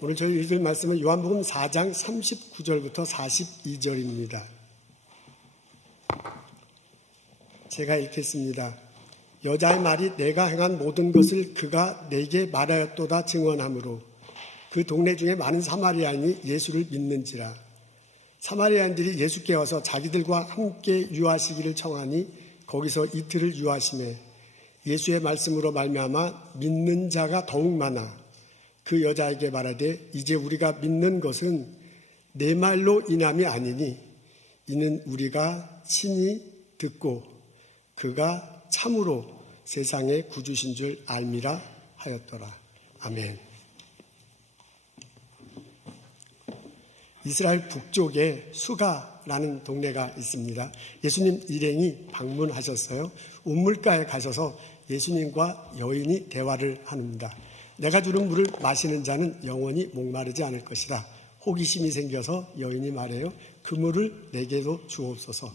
오늘 저희 읽을 말씀은 요한복음 4장 39절부터 42절입니다. 제가 읽겠습니다. 여자의 말이 내가 행한 모든 것을 그가 내게 말하였도다 증언하므로 그 동네 중에 많은 사마리아인이 예수를 믿는지라. 사마리아인들이 예수께 와서 자기들과 함께 유하시기를 청하니 거기서 이틀을 유하시매 예수의 말씀으로 말미암아 믿는 자가 더욱 많아 그 여자에게 말하되 이제 우리가 믿는 것은 내 말로 인함이 아니니 이는 우리가 친히 듣고 그가 참으로 세상의 구주신 줄 알미라 하였더라. 아멘. 이스라엘 북쪽에 수가라는 동네가 있습니다. 예수님 일행이 방문하셨어요. 우물가에 가셔서 예수님과 여인이 대화를 합니다. 내가 주는 물을 마시는 자는 영원히 목마르지 않을 것이다. 호기심이 생겨서 여인이 말해요. 그 물을 내게도 주옵소서.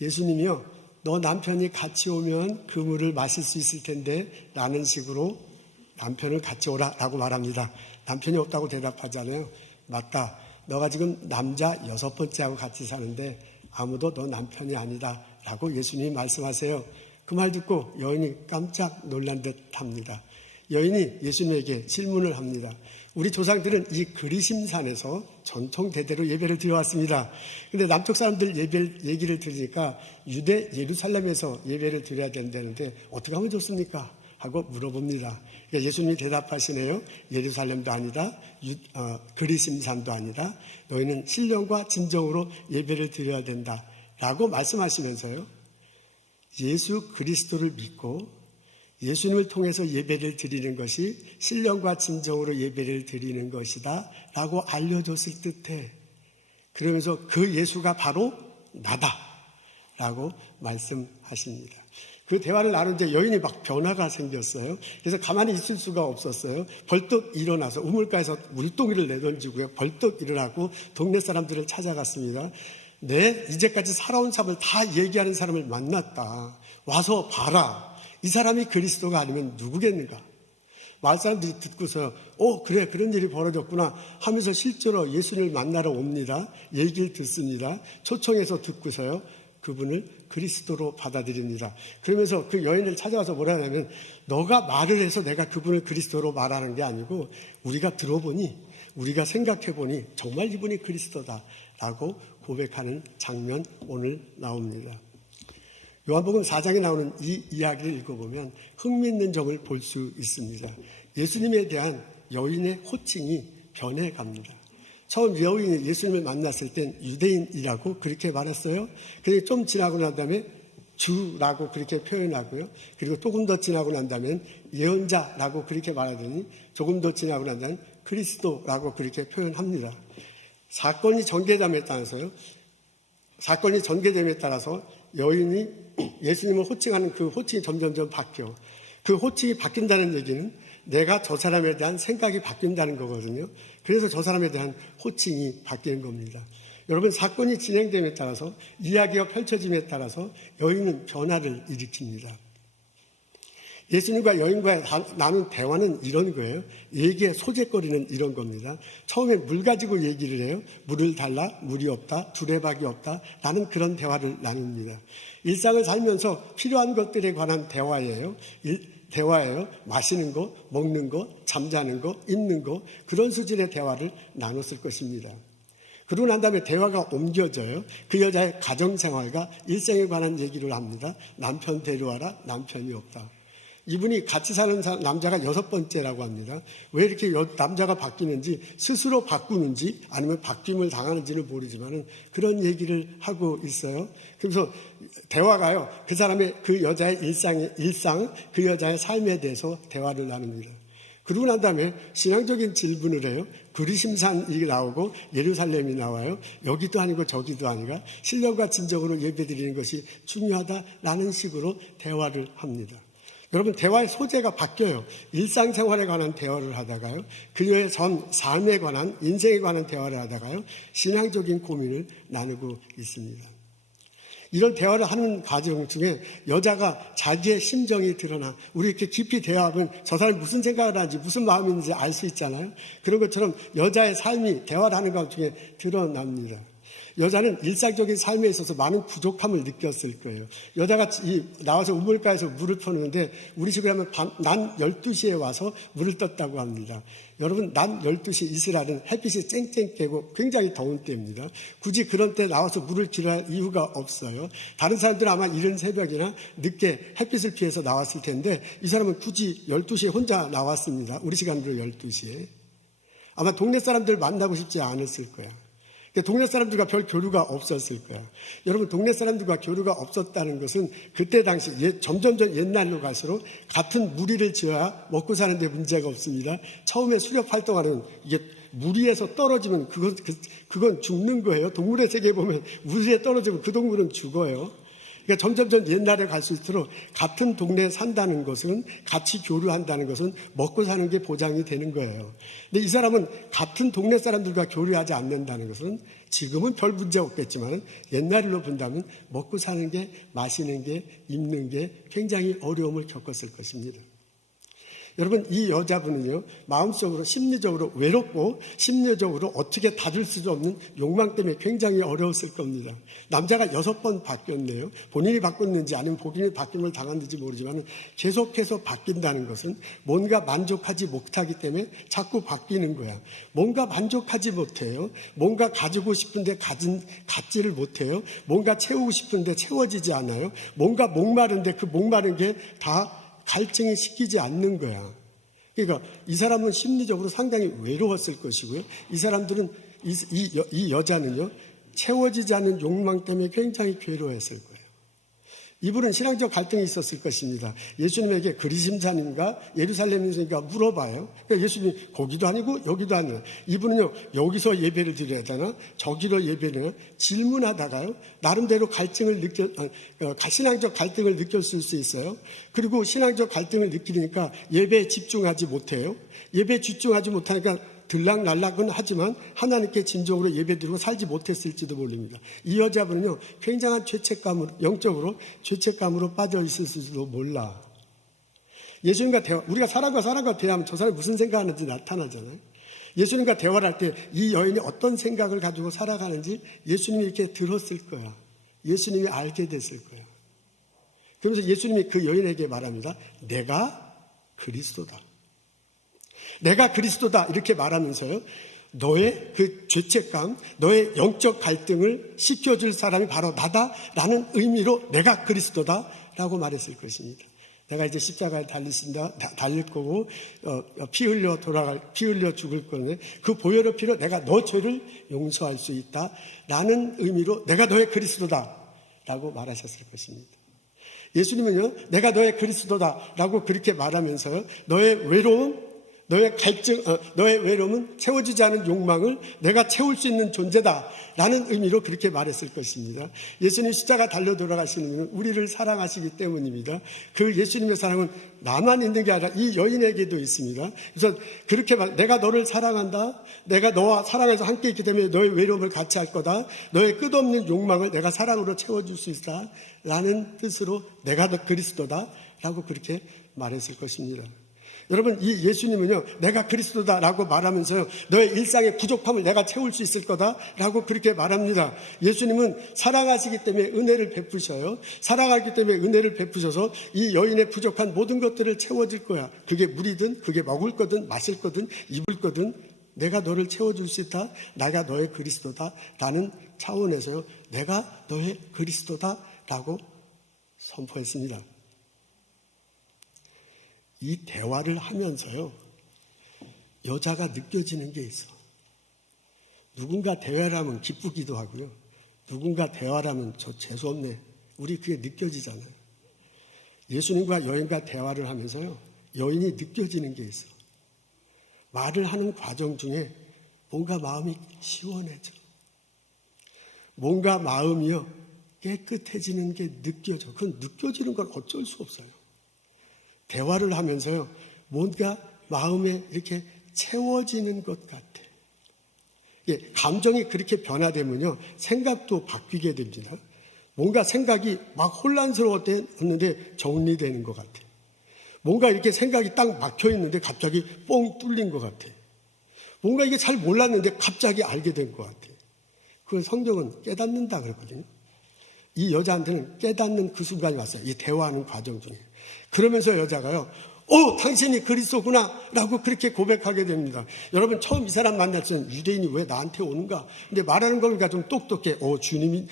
예수님이요, 너 남편이 같이 오면 그 물을 마실 수 있을 텐데 라는 식으로 남편을 같이 오라라고 말합니다. 남편이 없다고 대답하잖아요. 맞다. 너가 지금 남자 6번째하고 같이 사는데 아무도 너 남편이 아니다 라고 예수님이 말씀하세요. 그 말 듣고 여인이 깜짝 놀란 듯 합니다. 여인이 예수님에게 질문을 합니다. 우리 조상들은 이 그리심산에서 전통 대대로 예배를 드려왔습니다. 그런데 남쪽 사람들 얘기를 들으니까 유대 예루살렘에서 예배를 드려야 된다는데 어떻게 하면 좋습니까? 하고 물어봅니다. 그러니까 예수님이 대답하시네요. 예루살렘도 아니다. 그리심산도 아니다. 너희는 신령과 진정으로 예배를 드려야 된다. 라고 말씀하시면서요. 예수 그리스도를 믿고 예수님을 통해서 예배를 드리는 것이 신령과 진정으로 예배를 드리는 것이다 라고 알려줬을 듯해. 그러면서 그 예수가 바로 나다 라고 말씀하십니다. 그 대화를 나누는데 여인이 막 변화가 생겼어요. 그래서 가만히 있을 수가 없었어요. 벌떡 일어나서 우물가에서 물동이를 내던지고요. 벌떡 일어나고 동네 사람들을 찾아갔습니다. 이제까지 살아온 삶을 다 얘기하는 사람을 만났다. 와서 봐라. 이 사람이 그리스도가 아니면 누구겠는가? 마을 사람들이 듣고서 그래 그런 일이 벌어졌구나 하면서 실제로 예수님을 만나러 옵니다. 얘기를 듣습니다. 초청해서 듣고서요. 그분을 그리스도로 받아들입니다. 그러면서 그 여인을 찾아와서 뭐라 하냐면 너가 말을 해서 내가 그분을 그리스도로 말하는 게 아니고 우리가 들어보니 우리가 생각해보니 정말 이분이 그리스도다라고 고백하는 장면 오늘 나옵니다. 요한복음 4장에 나오는 이 이야기를 읽어보면 흥미있는 점을 볼 수 있습니다. 예수님에 대한 여인의 호칭이 변해갑니다. 처음 여인이 예수님을 만났을 땐 유대인이라고 그렇게 말했어요. 그리고 좀 지나고 난 다음에 주라고 그렇게 표현하고요. 그리고 조금 더 지나고 난 다음에 예언자라고 그렇게 말하더니 조금 더 지나고 난 다음에 그리스도라고 그렇게 표현합니다. 사건이 전개됨에 따라서 여인이 예수님을 호칭하는 그 호칭이 점점점 바뀌어. 그 호칭이 바뀐다는 얘기는 내가 저 사람에 대한 생각이 바뀐다는 거거든요. 그래서 저 사람에 대한 호칭이 바뀌는 겁니다. 여러분, 사건이 진행됨에 따라서 이야기가 펼쳐짐에 따라서 여인은 변화를 일으킵니다. 예수님과 여인과 나눈 대화는 이런 거예요. 얘기의 소재거리는 이런 겁니다. 처음에 물 가지고 얘기를 해요. 물을 달라, 물이 없다, 두레박이 없다 라는 그런 대화를 나눕니다. 일상을 살면서 필요한 것들에 관한 대화예요. 마시는 거, 먹는 거, 잠자는 거, 입는 거 그런 수준의 대화를 나눴을 것입니다. 그러고 난 다음에 대화가 옮겨져요. 그 여자의 가정생활과 일생에 관한 얘기를 합니다. 남편 데려와라, 남편이 없다. 이분이 같이 사는 남자가 6번째라고 합니다. 왜 이렇게 남자가 바뀌는지 스스로 바꾸는지 아니면 바뀜을 당하는지는 모르지만 그런 얘기를 하고 있어요. 그래서 대화가요. 그 사람의 그 여자의 일상 그 여자의 삶에 대해서 대화를 나눕니다. 그러고 난 다음에 신앙적인 질문을 해요. 그리심산이 나오고 예루살렘이 나와요. 여기도 아니고 저기도 아니라 신령과 진정으로 예배드리는 것이 중요하다라는 식으로 대화를 합니다. 여러분, 대화의 소재가 바뀌어요. 일상생활에 관한 대화를 하다가요. 그녀의 삶에 관한, 인생에 관한 대화를 하다가요. 신앙적인 고민을 나누고 있습니다. 이런 대화를 하는 과정 중에 여자가 자기의 심정이 드러나 우리 이렇게 깊이 대화하면 저 사람이 무슨 생각을 하는지 무슨 마음인지 알 수 있잖아요. 그런 것처럼 여자의 삶이 대화를 하는 것 중에 드러납니다. 여자는 일상적인 삶에 있어서 많은 부족함을 느꼈을 거예요. 여자가 나와서 우물가에서 물을 퍼는데 우리 집에 하면 난 12시에 와서 물을 떴다고 합니다. 여러분, 난 12시 이스라엘은 햇빛이 쨍쨍 깨고 굉장히 더운 때입니다. 굳이 그런 때 나와서 물을 길어할 이유가 없어요. 다른 사람들은 아마 이른 새벽이나 늦게 햇빛을 피해서 나왔을 텐데 이 사람은 굳이 12시에 혼자 나왔습니다. 우리 시간으로 12시에. 아마 동네 사람들 만나고 싶지 않았을 거야. 동네 사람들과 별 교류가 없었을 거야. 여러분, 동네 사람들과 교류가 없었다는 것은 그때 당시 점점 옛날로 갈수록 같은 무리를 지어야 먹고 사는데 문제가 없습니다. 처음에 수렵 활동하는 이게 무리에서 떨어지면 그건 죽는 거예요. 동물의 세계에 보면 무리에 떨어지면 그 동물은 죽어요. 그러니까 점점 옛날에 갈수록 같은 동네에 산다는 것은, 같이 교류한다는 것은 먹고 사는 게 보장이 되는 거예요. 근데 이 사람은 같은 동네 사람들과 교류하지 않는다는 것은 지금은 별 문제 없겠지만 옛날로 본다면 먹고 사는 게, 마시는 게, 입는 게 굉장히 어려움을 겪었을 것입니다. 여러분, 이 여자분은요, 마음속으로 심리적으로 외롭고 심리적으로 어떻게 다룰 수 없는 욕망 때문에 굉장히 어려웠을 겁니다. 남자가 6번 바뀌었네요. 본인이 바꿨는지 아니면 본인이 바뀜을 당했는지 모르지만 계속해서 바뀐다는 것은 뭔가 만족하지 못하기 때문에 자꾸 바뀌는 거야. 뭔가 만족하지 못해요. 뭔가 가지고 싶은데 갖지를 못해요. 뭔가 채우고 싶은데 채워지지 않아요. 뭔가 목마른데 그 목마른 게 다 갈증이 식히지 않는 거야. 그러니까 이 사람은 심리적으로 상당히 외로웠을 것이고요. 이 사람들은, 이 여자는요, 채워지지 않는 욕망 때문에 굉장히 괴로워했을 거예요. 이분은 신앙적 갈등이 있었을 것입니다. 예수님에게 그리심산인가 예루살렘인가 물어봐요. 그러니까 예수님이 거기도 아니고 여기도 아니고, 이분은요, 여기서 예배를 드려야 되나 저기로 예배를 질문하다가요, 나름대로 신앙적 갈등을 느꼈을 수 있어요. 그리고 신앙적 갈등을 느끼니까 예배에 집중하지 못해요. 예배에 집중하지 못하니까 들락날락은 하지만 하나님께 진정으로 예배드리고 살지 못했을지도 모릅니다. 이 여자분은요, 굉장한 죄책감으로, 영적으로 죄책감으로 빠져 있을지도 몰라. 예수님과 우리가 사람과 대화하면 저 사람이 무슨 생각하는지 나타나잖아요. 예수님과 대화를 할 때 이 여인이 어떤 생각을 가지고 살아가는지 예수님이 이렇게 들었을 거야. 예수님이 알게 됐을 거야. 그러면서 예수님이 그 여인에게 말합니다. 내가 그리스도다. 내가 그리스도다 이렇게 말하면서요, 너의 그 죄책감, 너의 영적 갈등을 식혀줄 사람이 바로 나다라는 의미로 내가 그리스도다라고 말했을 것입니다. 내가 이제 십자가에 달릴 거고 피 흘려 죽을 거네. 그 보혈의 피로 내가 너 죄를 용서할 수 있다라는 의미로 내가 너의 그리스도다라고 말하셨을 것입니다. 예수님은요, 내가 너의 그리스도다라고 그렇게 말하면서요, 너의 외로움, 너의 갈증, 너의 외로움은 채워지지 않은 욕망을 내가 채울 수 있는 존재다라는 의미로 그렇게 말했을 것입니다. 예수님 십자가 달려 돌아가시는 이유는 우리를 사랑하시기 때문입니다. 그 예수님의 사랑은 나만 있는 게 아니라 이 여인에게도 있습니다. 그래서 그렇게 내가 너를 사랑한다. 내가 너와 사랑해서 함께 있기 때문에 너의 외로움을 같이 할 거다. 너의 끝없는 욕망을 내가 사랑으로 채워줄 수 있다. 라는 뜻으로 내가 너 그리스도다라고 그렇게 말했을 것입니다. 여러분, 이 예수님은요, 내가 그리스도다라고 말하면서 너의 일상의 부족함을 내가 채울 수 있을 거다라고 그렇게 말합니다. 예수님은 사랑하시기 때문에 은혜를 베푸셔요. 사랑하기 때문에 은혜를 베푸셔서 이 여인의 부족한 모든 것들을 채워질 거야. 그게 물이든 그게 먹을 거든 마실 거든 입을 거든 내가 너를 채워줄 수 있다. 내가 너의 그리스도다라는 차원에서요, 내가 너의 그리스도다라고 선포했습니다. 이 대화를 하면서요, 여자가 느껴지는 게 있어. 누군가 대화를 하면 기쁘기도 하고요. 누군가 대화를 하면 저 재수없네. 우리 그게 느껴지잖아요. 예수님과 여인과 대화를 하면서요, 여인이 느껴지는 게 있어. 말을 하는 과정 중에 뭔가 마음이 시원해져. 뭔가 마음이요, 깨끗해지는 게 느껴져. 그건 느껴지는 건 어쩔 수 없어요. 대화를 하면서요, 뭔가 마음에 이렇게 채워지는 것 같아. 예, 감정이 그렇게 변화되면요, 생각도 바뀌게 됩니다. 뭔가 생각이 막 혼란스러웠는데 정리되는 것 같아. 뭔가 이렇게 생각이 딱 막혀 있는데 갑자기 뻥 뚫린 것 같아. 뭔가 이게 잘 몰랐는데 갑자기 알게 된 것 같아. 그걸 성경은 깨닫는다 그랬거든요. 이 여자한테는 깨닫는 그 순간이 왔어요. 이 대화하는 과정 중에. 그러면서 여자가요, 당신이 그리스도구나 라고 그렇게 고백하게 됩니다. 여러분, 처음 이 사람 만날 때는 유대인이 왜 나한테 오는가? 근데 말하는 거 보니까 좀 똑똑해. 주님이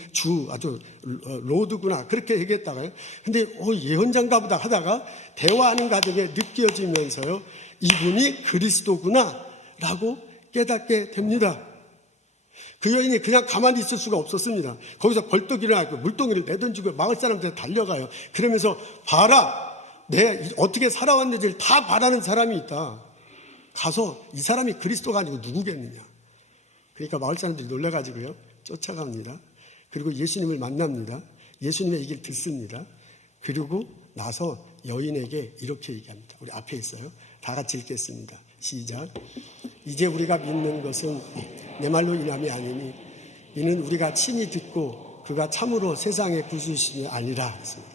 아주 로드구나 그렇게 얘기했다가요. 근데 예언자인가 보다 하다가 대화하는 과정에 느껴지면서요, 이분이 그리스도구나 라고 깨닫게 됩니다. 그 여인이 그냥 가만히 있을 수가 없었습니다. 거기서 벌떡 일어나고 물동이를 내던지고 마을 사람들한테 달려가요. 그러면서 봐라, 내 어떻게 살아왔는지를 다 말하는 사람이 있다. 가서 이 사람이 그리스도가 아니고 누구겠느냐. 그러니까 마을 사람들이 놀라가지고요, 쫓아갑니다. 그리고 예수님을 만납니다. 예수님의 얘기를 듣습니다. 그리고 나서 여인에게 이렇게 얘기합니다. 우리 앞에 있어요. 다 같이 읽겠습니다. 시작. 이제 우리가 믿는 것은 내 말로 인함이 아니니 이는 우리가 친히 듣고 그가 참으로 세상의 구주이심이 아니라 했습니다.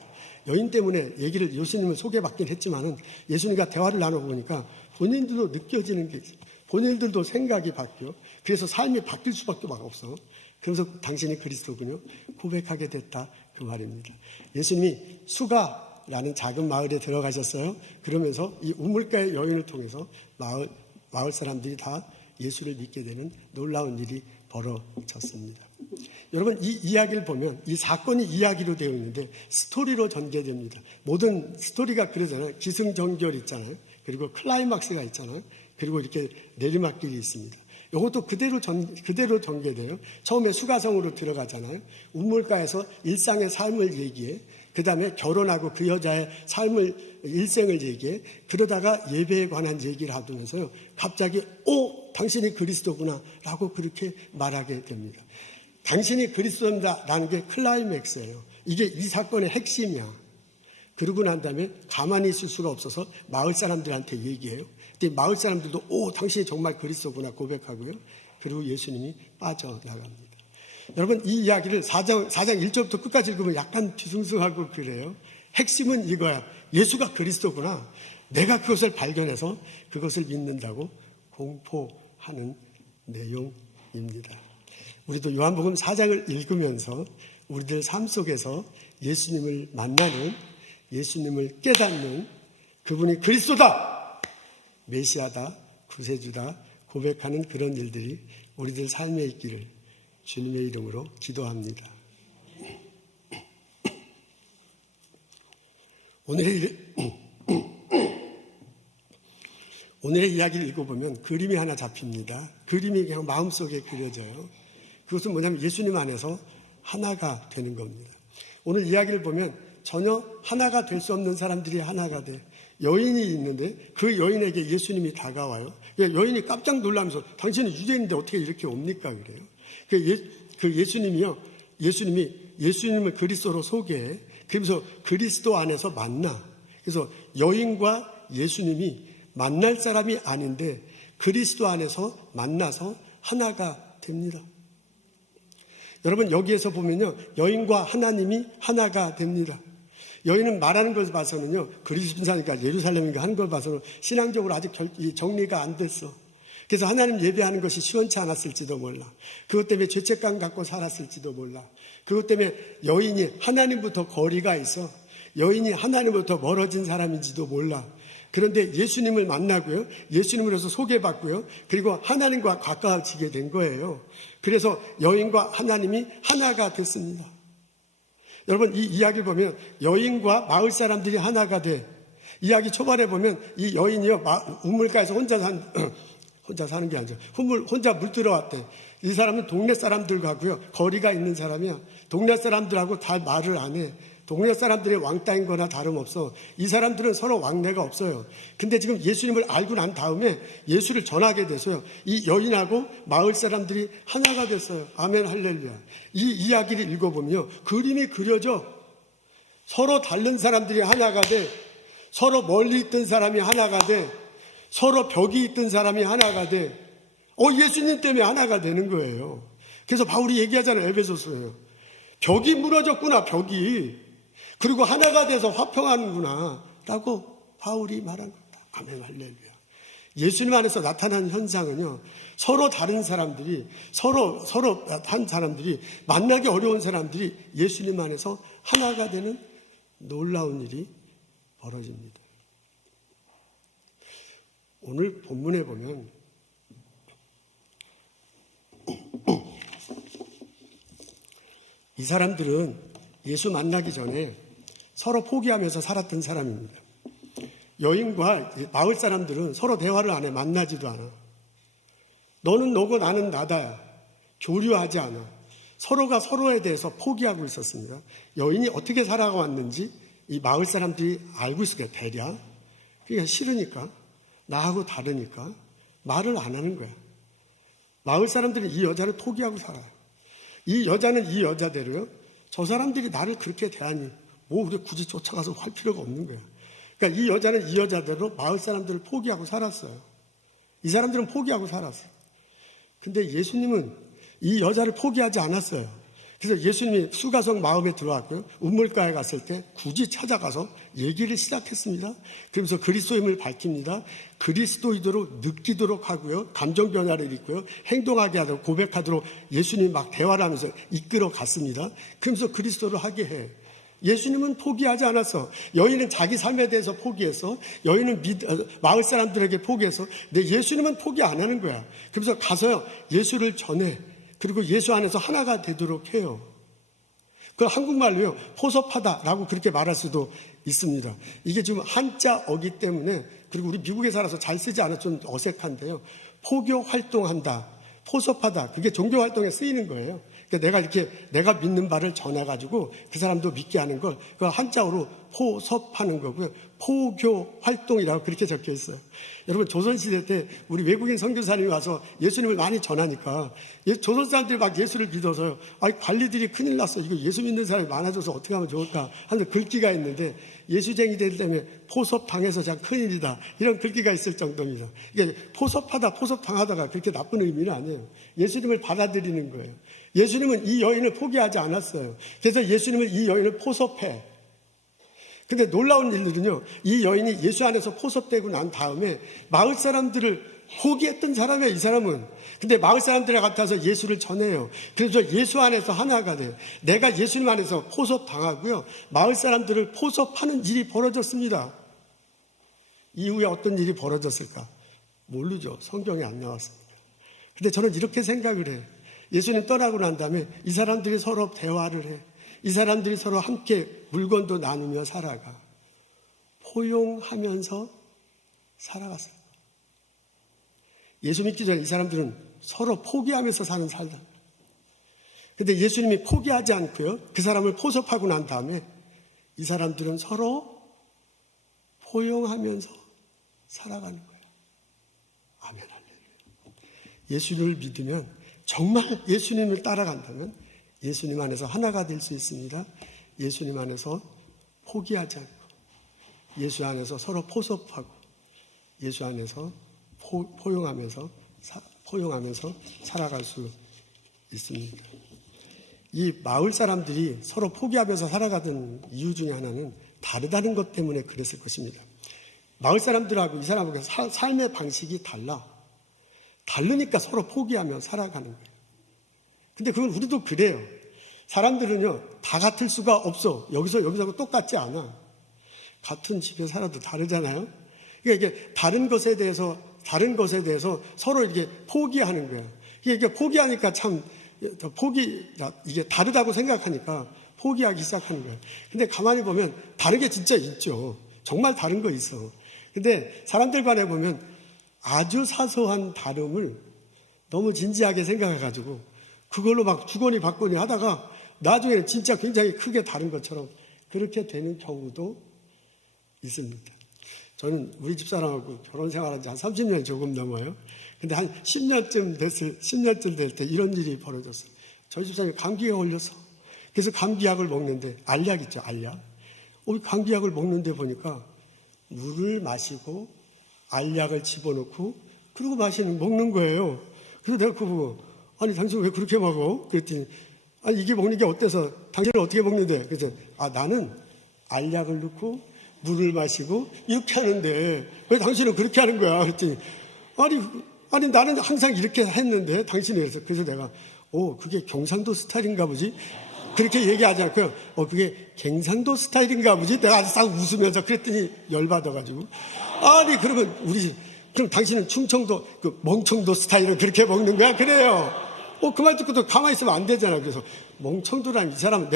여인 때문에 얘기를 예수님을 소개받긴 했지만은 예수님과 대화를 나눠보니까 본인들도 느껴지는 게 있어요. 본인들도 생각이 바뀌어. 그래서 삶이 바뀔 수밖에 없어. 그래서 당신이 그리스도군요. 고백하게 됐다. 그 말입니다. 예수님이 수가라는 작은 마을에 들어가셨어요. 그러면서 이 우물가의 여인을 통해서 마을 사람들이 다 예수를 믿게 되는 놀라운 일이 벌어졌습니다. 여러분, 이 이야기를 보면 이 사건이 이야기로 되어 있는데 스토리로 전개됩니다. 모든 스토리가 그러잖아요. 기승전결 있잖아요. 그리고 클라이막스가 있잖아요. 그리고 이렇게 내리막길이 있습니다. 이것도 그대로 전개돼요. 처음에 수가성으로 들어가잖아요. 우물가에서 일상의 삶을 얘기해. 그 다음에 결혼하고 그 여자의 일생을 얘기해. 그러다가 예배에 관한 얘기를 하면서요, 갑자기 당신이 그리스도구나 라고 그렇게 말하게 됩니다. 당신이 그리스도입니다라는 게 클라이맥스예요. 이게 이 사건의 핵심이야. 그러고 난 다음에 가만히 있을 수가 없어서 마을 사람들한테 얘기해요. 근데 마을 사람들도 당신이 정말 그리스도구나 고백하고요. 그리고 예수님이 빠져나갑니다. 여러분, 이 이야기를 4장 1절부터 끝까지 읽으면 약간 뒤숭숭하고 그래요. 핵심은 이거야. 예수가 그리스도구나. 내가 그것을 발견해서 그것을 믿는다고 공포하는 내용입니다. 우리도 요한복음 4장을 읽으면서 우리들 삶 속에서 예수님을 만나는, 예수님을 깨닫는, 그분이 그리스도다, 메시아다, 구세주다 고백하는 그런 일들이 우리들 삶에 있기를 주님의 이름으로 기도합니다. 오늘의 이야기를 읽어보면 그림이 하나 잡힙니다. 그림이 그냥 마음속에 그려져요. 그것은 뭐냐면 예수님 안에서 하나가 되는 겁니다. 오늘 이야기를 보면 전혀 하나가 될 수 없는 사람들이 하나가 돼. 여인이 있는데 그 여인에게 예수님이 다가와요. 여인이 깜짝 놀라면서 당신은 유대인인데 어떻게 이렇게 옵니까? 그래요. 그 예수님이 예수님을 그리스도로 소개해. 그러면서 그리스도 안에서 만나. 그래서 여인과 예수님이 만날 사람이 아닌데 그리스도 안에서 만나서 하나가 됩니다. 여러분, 여기에서 보면요, 여인과 하나님이 하나가 됩니다. 여인은 말하는 것을 봐서는요, 그리스도인사니까 예루살렘인가 하는 걸 봐서는 신앙적으로 아직 정리가 안 됐어. 그래서 하나님 예배하는 것이 시원치 않았을지도 몰라. 그것 때문에 죄책감 갖고 살았을지도 몰라. 그것 때문에 여인이 하나님부터 거리가 있어. 여인이 하나님부터 멀어진 사람인지도 몰라. 그런데 예수님을 만나고요, 예수님으로서 소개받고요, 그리고 하나님과 가까워지게 된 거예요. 그래서 여인과 하나님이 하나가 됐습니다. 여러분, 이 이야기를 보면 여인과 마을 사람들이 하나가 돼. 이야기 초반에 보면 이 여인이요, 우물가에서 혼자 사는 게 아니죠. 혼자 물 들어왔대. 이 사람은 동네 사람들과고요, 거리가 있는 사람이야. 동네 사람들하고 다 말을 안 해. 동네 사람들의 왕따인 거나 다름없어. 이 사람들은 서로 왕래가 없어요. 근데 지금 예수님을 알고 난 다음에 예수를 전하게 돼서요, 이 여인하고 마을 사람들이 하나가 됐어요. 아멘, 할렐루야. 이 이야기를 읽어보면요, 그림이 그려져. 서로 다른 사람들이 하나가 돼. 서로 멀리 있던 사람이 하나가 돼. 서로 벽이 있던 사람이 하나가 돼. 예수님 때문에 하나가 되는 거예요. 그래서 바울이 얘기하잖아요, 에베소서에요. 벽이 무너졌구나, 벽이. 그리고 하나가 돼서 화평하는구나 라고 바울이 말한 겁니다. 아멘, 할렐루야. 예수님 안에서 나타나는 현상은요, 서로 다른 사람들이, 서로 한 사람들이, 만나기 어려운 사람들이 예수님 안에서 하나가 되는 놀라운 일이 벌어집니다. 오늘 본문에 보면 이 사람들은 예수 만나기 전에 서로 포기하면서 살았던 사람입니다. 여인과 마을 사람들은 서로 대화를 안 해. 만나지도 않아. 너는 너고 나는 나다. 교류하지 않아. 서로가 서로에 대해서 포기하고 있었습니다. 여인이 어떻게 살아왔는지 이 마을 사람들이 알고 있을 거예요. 대략. 그러니까 싫으니까, 나하고 다르니까 말을 안 하는 거야. 마을 사람들은 이 여자를 포기하고 살아요. 이 여자는 이 여자대로요, 저 사람들이 나를 그렇게 대하니 뭐 우리 굳이 쫓아가서 할 필요가 없는 거야. 그러니까 이 여자는 이 여자대로 마을 사람들을 포기하고 살았어요. 이 사람들은 포기하고 살았어요. 근데 예수님은 이 여자를 포기하지 않았어요. 그래서 예수님이 수가성 마을에 들어왔고요, 우물가에 갔을 때 굳이 찾아가서 얘기를 시작했습니다. 그러면서 그리스도임을 밝힙니다. 그리스도이도록 느끼도록 하고요, 감정 변화를 일으키고요, 행동하게 하도록, 고백하도록 예수님이 막 대화를 하면서 이끌어 갔습니다. 그러면서 그리스도를 하게 해. 예수님은 포기하지 않았어. 여인은 자기 삶에 대해서 포기했어. 여인은 마을 사람들에게 포기했어. 근데 예수님은 포기 안 하는 거야. 그래서 가서 예수를 전해. 그리고 예수 안에서 하나가 되도록 해요. 그 한국말로요, 포섭하다라고 그렇게 말할 수도 있습니다. 이게 지금 한자어기 때문에, 그리고 우리 미국에 살아서 잘 쓰지 않아 좀 어색한데요. 포교 활동한다, 포섭하다, 그게 종교 활동에 쓰이는 거예요. 그러니까 내가 믿는 바를 전해가지고 그 사람도 믿게 하는 걸, 그 한자어로 포섭하는 거고요. 포교 활동이라고 그렇게 적혀 있어요. 여러분, 조선시대 때 우리 외국인 선교사님이 와서 예수님을 많이 전하니까 조선 사람들이 막 예수를 믿어서, 관리들이 큰일 났어. 이거 예수 믿는 사람이 많아져서 어떻게 하면 좋을까 하는 글귀가 있는데, 예수쟁이들 때문에 포섭당해서 참 큰일이다, 이런 글귀가 있을 정도입니다. 이게 포섭하다, 포섭당하다가 그렇게 나쁜 의미는 아니에요. 예수님을 받아들이는 거예요. 예수님은 이 여인을 포기하지 않았어요. 그래서 예수님은 이 여인을 포섭해. 근데 놀라운 일들은요, 이 여인이 예수 안에서 포섭되고 난 다음에 마을 사람들을 포기했던 사람이에요, 이 사람은. 근데 마을 사람들에 같아서 예수를 전해요. 그래서 예수 안에서 하나가 돼요. 내가 예수님 안에서 포섭당하고요, 마을 사람들을 포섭하는 일이 벌어졌습니다. 이후에 어떤 일이 벌어졌을까? 모르죠. 성경에 안 나왔습니다. 근데 저는 이렇게 생각을 해요. 예수님 떠나고 난 다음에 이 사람들이 서로 대화를 해. 이 사람들이 서로 함께 물건도 나누며 살아가. 포용하면서 살아갔어요. 예수 믿기 전에 이 사람들은 서로 포기하면서 사는 살다. 근데 예수님이 포기하지 않고요, 그 사람을 포섭하고 난 다음에 이 사람들은 서로 포용하면서 살아가는 거예요. 아멘, 할렐루야. 예수를 믿으면, 정말 예수님을 따라간다면 예수님 안에서 하나가 될 수 있습니다. 예수님 안에서 포기하지 않고, 예수 안에서 서로 포섭하고, 예수 안에서 포용하면서 살아갈 수 있습니다. 이 마을 사람들이 서로 포기하면서 살아가던 이유 중에 하나는 다르다는 것 때문에 그랬을 것입니다. 마을 사람들하고 이 사람하고 삶의 방식이 다르니까 서로 포기하며 살아가는 거예요. 근데 그건 우리도 그래요. 사람들은요, 다 같을 수가 없어. 여기서 똑같지 않아. 같은 집에 살아도 다르잖아요. 그러니까 이게 다른 것에 대해서 서로 이렇게 포기하는 거예요. 이게 포기하니까 이게 다르다고 생각하니까 포기하기 시작하는 거예요. 근데 가만히 보면 다른 게 진짜 있죠. 정말 다른 거 있어. 근데 사람들 간에 보면 아주 사소한 다름을 너무 진지하게 생각해가지고 그걸로 막 주거니 받거니 하다가 나중에는 진짜 굉장히 크게 다른 것처럼 그렇게 되는 경우도 있습니다. 저는 우리 집사람하고 결혼 생활한 지 한 30년 조금 넘어요. 근데 한 10년쯤 될 때 이런 일이 벌어졌어요. 저희 집사람이 감기가 걸려서, 그래서 감기약을 먹는데, 알약 있죠, 알약. 감기약을 먹는데 보니까 물을 마시고 알약을 집어넣고 그리고 먹는 거예요. 그래서 내가 그거 보고, 아니 당신 왜 그렇게 먹어? 그랬더니 이게 먹는 게 어때서? 당신은 어떻게 먹는데? 그래서 나는 알약을 넣고 물을 마시고 이렇게 하는데 왜 당신은 그렇게 하는 거야? 그랬더니 아니 나는 항상 이렇게 했는데 당신이 그래서 내가 그게 경상도 스타일인가 보지? 그렇게 얘기하지 않고요. 그게 갱상도 스타일인가 보지? 내가 아주 싹 웃으면서 그랬더니 열받아가지고 그러면 그럼 당신은 충청도 멍청도 스타일을 그렇게 먹는 거야? 그래요. 그 말 듣고도 가만히 있으면 안 되잖아. 그래서 멍청도라는 이 사람은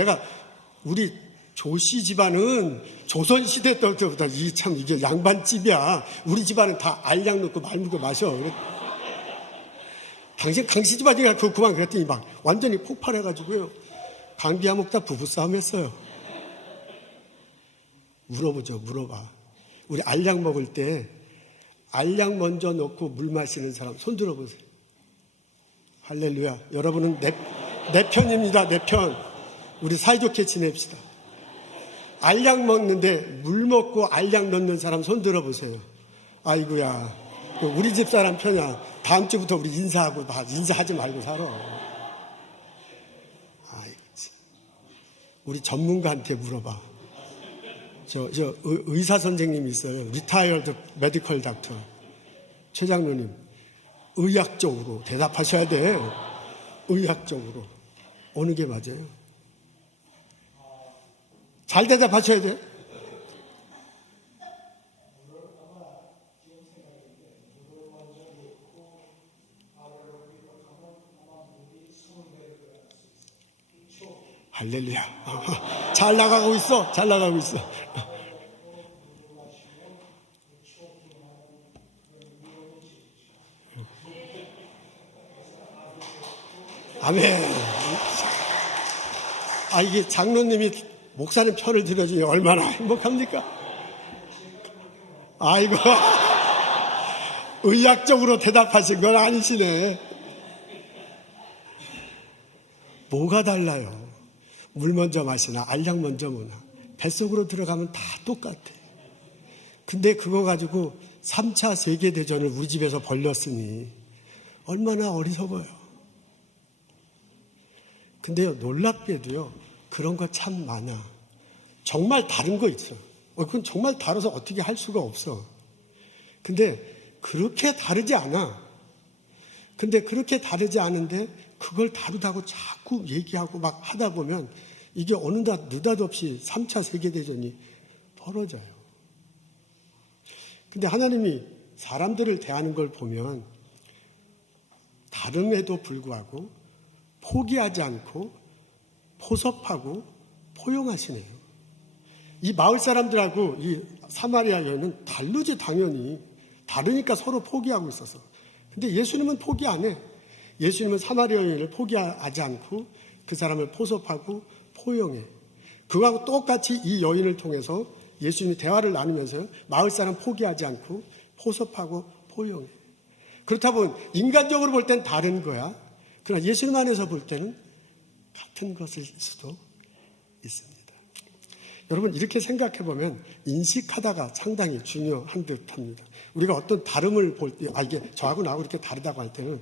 우리 조씨 집안은 조선시대 때부터 이게 양반집이야. 우리 집안은 다 알약 넣고 말먹고 마셔. 당신 강씨 집안이가 그만 그랬더니 막 완전히 폭발해가지고요. 강비야 먹다 부부싸움 했어요. 물어봐. 우리 알약 먹을 때 알약 먼저 넣고 물 마시는 사람 손 들어보세요. 할렐루야. 여러분은 내 편입니다. 내 편. 우리 사이좋게 지냅시다. 알약 먹는데 물 먹고 알약 넣는 사람 손 들어보세요. 아이고야. 우리 집 사람 편이야. 다음 주부터 우리 인사하지 말고 살아. 우리 전문가한테 물어봐. 저 의사 선생님이 있어요. 리타이어드 메디컬 닥터. 최 장로님. 의학적으로 대답하셔야 돼요. 의학적으로. 어느 게 맞아요? 잘 대답하셔야 돼요. 할렐루야. 잘 나가고 있어. 아멘. 이게 장로님이 목사님 편을 들어주니 얼마나 행복합니까? 아이고. 의학적으로 대답하신 건 아니시네. 뭐가 달라요? 물 먼저 마시나 알약 먼저 먹나 뱃속으로 들어가면 다 똑같아. 근데 그거 가지고 3차 세계대전을 우리 집에서 벌렸으니 얼마나 어리석어요. 근데요, 놀랍게도요, 그런 거 참 많아. 정말 다른 거 있어. 그건 정말 다르서 어떻게 할 수가 없어. 근데 그렇게 다르지 않아. 근데 그렇게 다르지 않은데 그걸 다르다고 자꾸 얘기하고 막 하다 보면 이게 어느 날 느닷없이 3차 세계대전이 벌어져요. 근데 하나님이 사람들을 대하는 걸 보면 다름에도 불구하고 포기하지 않고 포섭하고 포용하시네요. 이 마을 사람들하고 이 사마리아 여인은 다르지 당연히. 다르니까 서로 포기하고 있어서. 근데 예수님은 포기 안 해. 예수님은 사마리아 여인을 포기하지 않고 그 사람을 포섭하고 포용해. 그거하고 똑같이 이 여인을 통해서 예수님이 대화를 나누면서 마을 사람 포기하지 않고 포섭하고 포용해. 그렇다 보면 인간적으로 볼 땐 다른 거야. 그러나 예수님 안에서 볼 때는 같은 것일 수도 있습니다. 여러분 이렇게 생각해 보면 인식하다가 상당히 중요한 듯합니다. 우리가 어떤 다름을 볼 때 이게 저하고 나하고 이렇게 다르다고 할 때는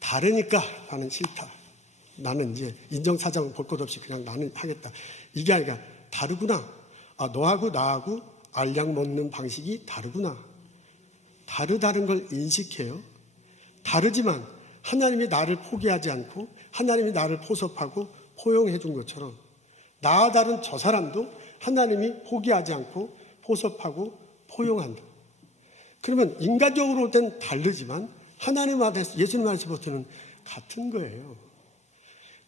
다르니까 나는 싫다. 나는 이제 인정사정 볼 것 없이 그냥 나는 하겠다. 이게 아니라 다르구나. 너하고 나하고 알약 먹는 방식이 다르구나. 다르다는 걸 인식해요. 다르지만 하나님이 나를 포기하지 않고 하나님이 나를 포섭하고 포용해 준 것처럼 나와 다른 저 사람도 하나님이 포기하지 않고 포섭하고 포용한다. 그러면 인간적으로 볼 때는 다르지만 하나님 안에서 예수님 안에서 볼 때는 같은 거예요.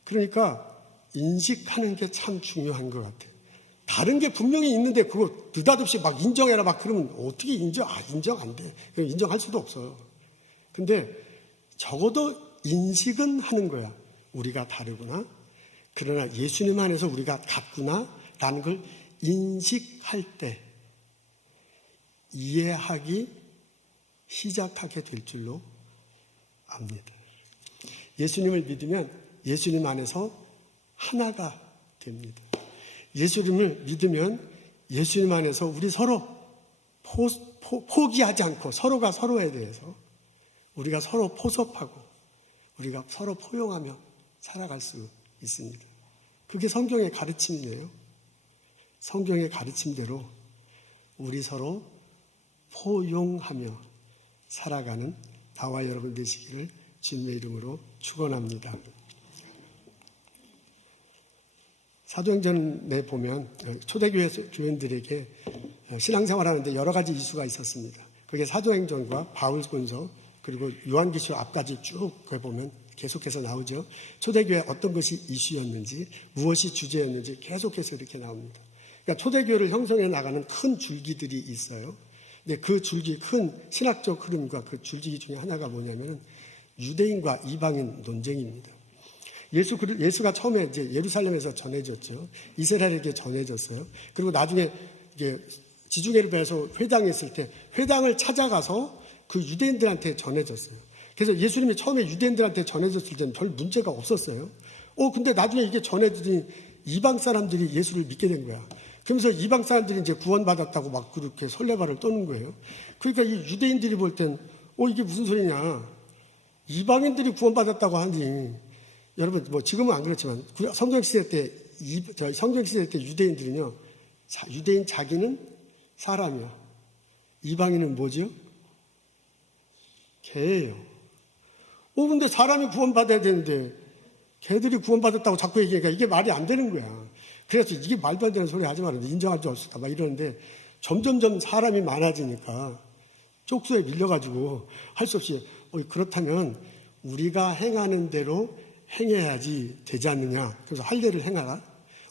그러니까 인식하는 게 참 중요한 것 같아요. 다른 게 분명히 있는데 그거 느닷없이 막 인정해라 막 그러면 어떻게 인정? 인정 안 돼. 인정할 수도 없어요. 근데 적어도 인식은 하는 거야. 우리가 다르구나. 그러나 예수님 안에서 우리가 같구나 라는 걸 인식할 때 이해하기 시작하게 될 줄로 압니다. 예수님을 믿으면 예수님 안에서 하나가 됩니다. 예수님을 믿으면 예수님 안에서 우리 서로 포기하지 않고 서로가 서로에 대해서 우리가 서로 포섭하고 우리가 서로 포용하며 살아갈 수 있습니다. 그게 성경의 가르침이네요. 성경의 가르침대로 우리 서로 포용하며 살아가는 나와 여러분 되시기를 주님의 이름으로 축원합니다. 사도행전에 보면 초대교회 교인들에게 신앙생활하는데 여러 가지 이슈가 있었습니다. 그게 사도행전과 바울군서 그리고 요한계시록 앞까지 쭉 보면 계속해서 나오죠. 초대교회 어떤 것이 이슈였는지 무엇이 주제였는지 계속해서 이렇게 나옵니다. 그러니까 초대교회를 형성해 나가는 큰 줄기들이 있어요. 근데 그 줄기 큰 신학적 흐름과 그 줄기 중에 하나가 뭐냐면 유대인과 이방인 논쟁입니다. 예수가 처음에 이제 예루살렘에서 전해졌죠. 이스라엘에게 전해졌어요. 그리고 나중에 이게 지중해를 배워서 회당에 있을 때 회당을 찾아가서 그 유대인들한테 전해졌어요. 그래서 예수님이 처음에 유대인들한테 전해졌을 때는 별 문제가 없었어요. 근데 나중에 이게 전해지니 이방 사람들이 예수를 믿게 된 거야. 그러면서 이방 사람들이 이제 구원받았다고 막 그렇게 설레발을 떠는 거예요. 그러니까 이 유대인들이 볼 땐, 이게 무슨 소리냐. 이방인들이 구원받았다고 하니, 여러분, 지금은 안 그렇지만, 성경시대 때 유대인들은요, 유대인 자기는 사람이야. 이방인은 뭐죠? 개예요. 근데 사람이 구원받아야 되는데, 개들이 구원받았다고 자꾸 얘기하니까 이게 말이 안 되는 거야. 그래서 이게 말도 안 되는 소리 하지 말아요. 인정할 수 없다. 막 이러는데, 점점점 사람이 많아지니까, 쪽수에 밀려가지고 할 수 없이, 그렇다면 우리가 행하는 대로 행해야지 되지 않느냐. 그래서 할례를 행하라.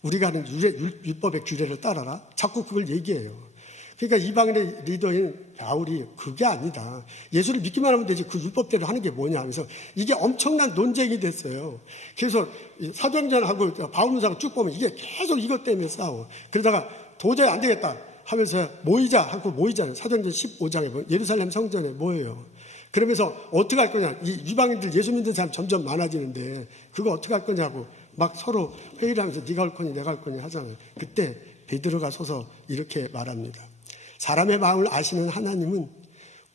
우리가 하는 율법의 규례를 따라라. 자꾸 그걸 얘기해요. 그러니까 이방인의 리더인 바울이 그게 아니다. 예수를 믿기만 하면 되지 그 율법대로 하는 게 뭐냐 하면서 이게 엄청난 논쟁이 됐어요. 그래서 사도행전하고 바울문서하고 쭉 보면 이게 계속 이것 때문에 싸워. 그러다가 도저히 안 되겠다 하면서 모이잖아요. 사도행전 15장에 예루살렘 성전에 모여요. 그러면서 어떻게 할 거냐. 이 이방인들 예수 믿는 사람 점점 많아지는데 그거 어떻게 할 거냐고 막 서로 회의를 하면서 네가 할 거니 내가 할 거니 하잖아요. 그때 베드로가 서서 이렇게 말합니다. 사람의 마음을 아시는 하나님은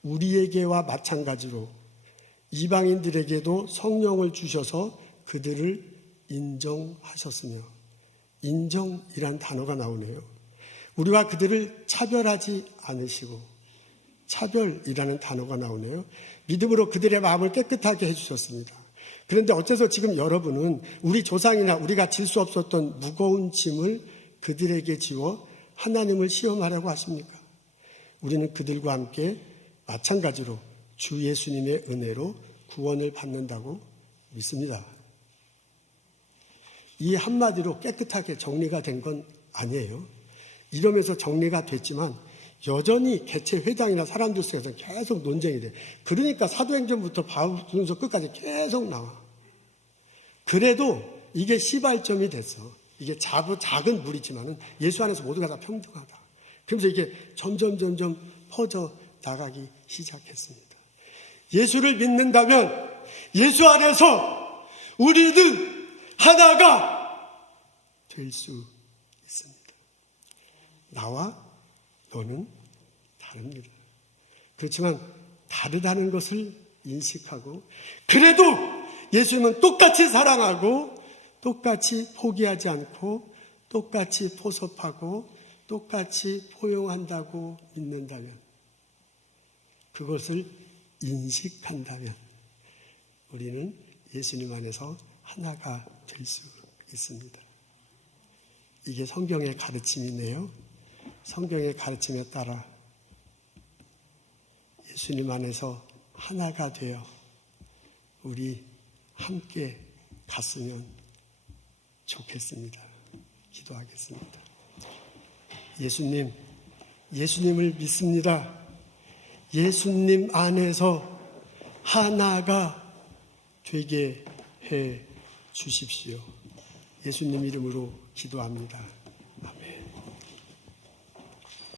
우리에게와 마찬가지로 이방인들에게도 성령을 주셔서 그들을 인정하셨으며, 인정이란 단어가 나오네요. 우리와 그들을 차별하지 않으시고, 차별이라는 단어가 나오네요. 믿음으로 그들의 마음을 깨끗하게 해주셨습니다. 그런데 어째서 지금 여러분은 우리 조상이나 우리가 질 수 없었던 무거운 짐을 그들에게 지워 하나님을 시험하려고 하십니까? 우리는 그들과 함께 마찬가지로 주 예수님의 은혜로 구원을 받는다고 믿습니다. 이 한마디로 깨끗하게 정리가 된 건 아니에요. 이러면서 정리가 됐지만 여전히 개최 회당이나 사람들 속에서 계속 논쟁이 돼. 그러니까 사도행전부터 바울문서 끝까지 계속 나와. 그래도 이게 시발점이 됐어. 이게 작은 무리지만은 예수 안에서 모두가 다 평등하다. 그러면서 이게 점점 퍼져 나가기 시작했습니다. 예수를 믿는다면 예수 안에서 우리는 하나가 될 수 있습니다. 나와 너는 다릅니다. 그렇지만 다르다는 것을 인식하고 그래도 예수님은 똑같이 사랑하고 똑같이 포기하지 않고 똑같이 포섭하고 똑같이 포용한다고 믿는다면, 그것을 인식한다면 우리는 예수님 안에서 하나가 될 수 있습니다. 이게 성경의 가르침이네요. 성경의 가르침에 따라 예수님 안에서 하나가 되어 우리 함께 갔으면 좋겠습니다. 기도하겠습니다. 예수님을 믿습니다. 예수님 안에서 하나가 되게 해 주십시오. 예수님 이름으로 기도합니다.